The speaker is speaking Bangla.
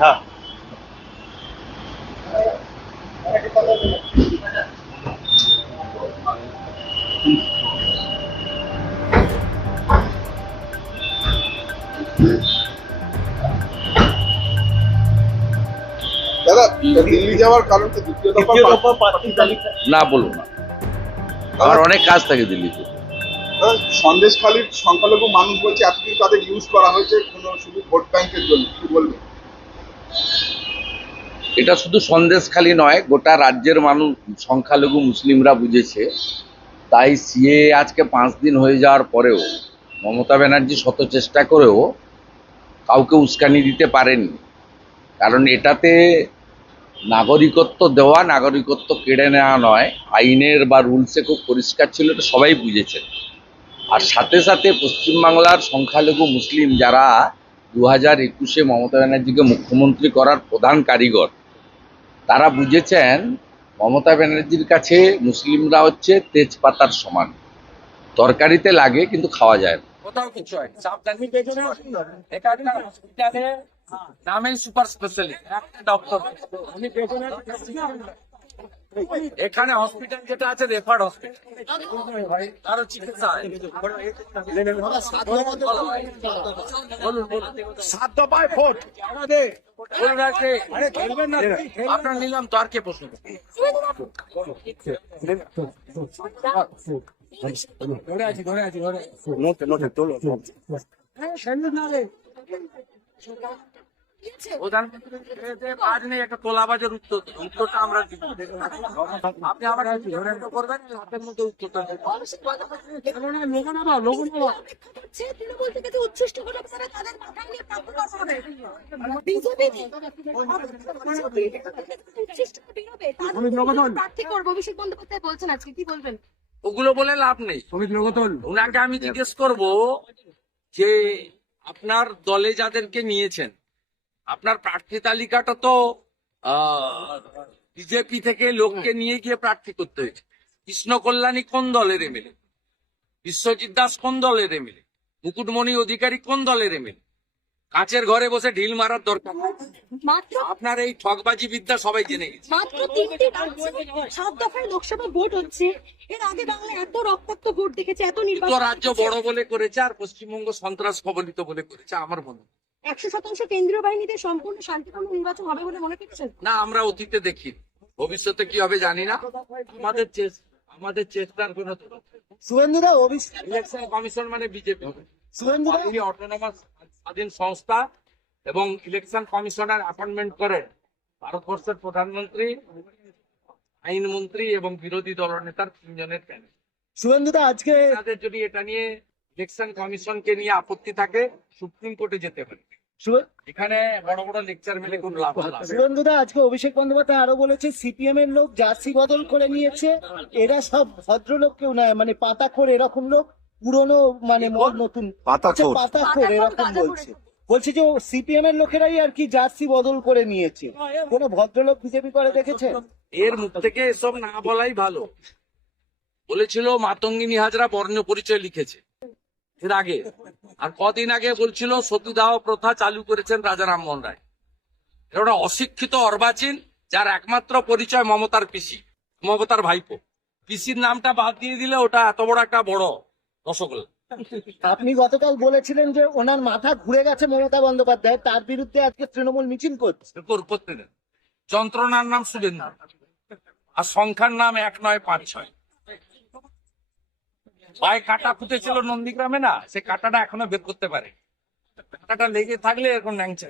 হ্যাঁ, দাদা, দিল্লি যাওয়ার কারণ কি দ্বিতীয় দ্বিতীয় দফা দফা প্রার্থী তালিকা না বলবো না, আমার অনেক কাজ থাকে দিল্লিতে। সন্দেশখালীর সংখ্যালঘু মানুষ বলছে এতদিন তাদের ইউজ করা হয়েছে কোনো শুধু ভোট ব্যাংকের জন্য, কি বলবেন? এটা শুধু সন্দেশখালি নয়, গোটা রাজ্যের মানুষ সংখ্যালঘু মুসলিমরা বুঝেছে। তাই সিএ আজকে 5 দিন হয়ে যাওয়ার পরেও মমতা ব্যানার্জি শত চেষ্টা করেও কাউকে উস্কানি দিতে পারেননি। কারণ এটাতে নাগরিকত্ব দেওয়া, নাগরিকত্ব কেড়ে নেওয়া নয়, আইনের বা রুলসে খুব পরিষ্কার ছিল, এটা সবাই বুঝেছেন। আর সাথে সাথে পশ্চিমবাংলার সংখ্যালঘু মুসলিম যারা 2021-এ মমতা ব্যানার্জিকে মুখ্যমন্ত্রী করার প্রধান কারিগর, তারা বুঝেছেন মমতা ব্যানার্জির কাছে মুসলিমরা হচ্ছে তেজপাতার সমান, তরকারিতে লাগে কিন্তু খাওয়া যায় না। কোথাও কিছু হয় সাবধানী পেছনে এটা একটা হসপিটালে নামেই সুপার স্পেশালিস্ট একটা ডক্টর উনি পেছনে এখানে হসপিটাল যেটা আছে রেফার্ড হসপিটাল আরো চিকিৎসা হয়। বলুন বলুন 7 দফায় ভোট আমাদের বলুন আজকে আপনার নিলাম তো আর কে প্রশ্ন ধরে আছি নোটে নোটে তোলো। প্রধানমন্ত্রী কাজ নেই, একটা তোলাবাজের উত্তরটা আমরা দিব। আপনি আমার করবেন হাতের মধ্যে উত্তরটা তৃণমূল থেকে যে উচ্ছিষ্ট হলো তারা তাদের মাথায় নিয়ে প্রাপ্ত করবে বিজেপি উচ্ছিষ্ট বেরোবে তাদের প্রার্থী করবো। অভিষেক বন্দ্যোপাধ্যায় বলছেন আজকে, কি বলবেন? ওগুলো বলে লাভ নেই। ওনাকে আমি জিজ্ঞেস করব যে আপনার দলে যাদেরকে নিয়েছেন, আপনার প্রার্থী তালিকাটা তো বিজেপি থেকে লোককে নিয়ে গিয়ে প্রার্থী করতে হয়েছে। কৃষ্ণ কল্যাণী কোন দলের এমএলএ? বিশ্বজিৎ দাস কোন দলের এমএলএ? মুকুটমণি অধিকারী কোন দলের এমএলএ? কাঁচের ঘরে বসে ঢিল মারার দরকার মাত্র আপনার এই ঠকবাজি বিদ্যা সবাই জেনে গেছে। মাত্র 3টি রাজ্যে 7 দফায় লোকসভা ভোট হচ্ছে। এর আগে বাংলায় এত রক্তাক্ত ভোট দেখেছে, এত তো নির্বাচন রাজ্য বড় বলে করেছে আর পশ্চিমবঙ্গ সন্ত্রাস কবলিত বলে করেছে আমার মনে হয়। 100% কেন্দ্রীয় বাহিনীতে সম্পূর্ণ শান্তিপূর্ণ নির্বাচন হবে বলে মনে করছেন? না, আমরা অতীতে দেখি, ভবিষ্যতে কি হবে জানি না। আমাদের চেষ্টার কোন শুভেন্দুদা ইলেকশন কমিশন মানে বিজেপি শুভেন্দুদা অটোনমাস স্বাধীন সংস্থা এবং ইলেকশন কমিশনার অ্যাপয়েন্টমেন্ট করে ভারতবর্ষের প্রধানমন্ত্রী, আইনমন্ত্রী এবং বিরোধী দলনেতার 3 জনের প্যানেল। শুভেন্দুদা আজকে তাদের যদি এটা নিয়ে ইলেকশন কমিশনকে নিয়ে আপত্তি থাকে সুপ্রিম কোর্টে যেতে পারে। এখানে বড় বড় লেকচার মেলে কোন লাভ হবে না। শুভেন্দুদা আজকে অভিষেক বন্দ্যোপাধ্যায় আরো বলেছে সিপিএম এর লোক জার্সি বদল করে নিয়েছে, এরা সব ভদ্রলোক কেউ নয়, মানে পাতাখোর এরকম লোক, পুরনো মানে নতুন পাতাখোর এরকম বলছে যে সিপিএম এর লোকেরাই আর কি জার্সি বদল করে নিয়েছে। কোন ভদ্রলোক বিজেপি করে দেখেছে? এর মুখ থেকে এসব না বলাই ভালো। বলেছিল মাতঙ্গিনী হাজরা বর্ণ পরিচয় লিখেছে এর আগে, আর কদিন আগে বলছিল সতীদাহ প্রথা চালু করেছেন রাজা রামমোহন রায়। এটা অশিক্ষিত অর্বাচীন যার একমাত্র পরিচয় মমতার পিসি, মমতার ভাইপো। পিসির নামটা বাদ দিয়ে দিলে ওটা এত বড় একটা বড় রসগোল্লা। আপনি গতকাল বলেছিলেন যে ওনার মাথা ঘুরে গেছে মমতা বন্দ্যোপাধ্যায়, তার বিরুদ্ধে আজকে তৃণমূল মিছিল করছে। করতে দেন। যন্ত্রণার নাম শুভেন্দু আর সংখ্যার নাম 1 9 5 6। পায়ে কাটা ফুটেছিল নন্দীগ্রামে, না সে কাটাটা এখনো বের করতে পারে। কাটাটা লেগে থাকলে এরকম ন্যাংচা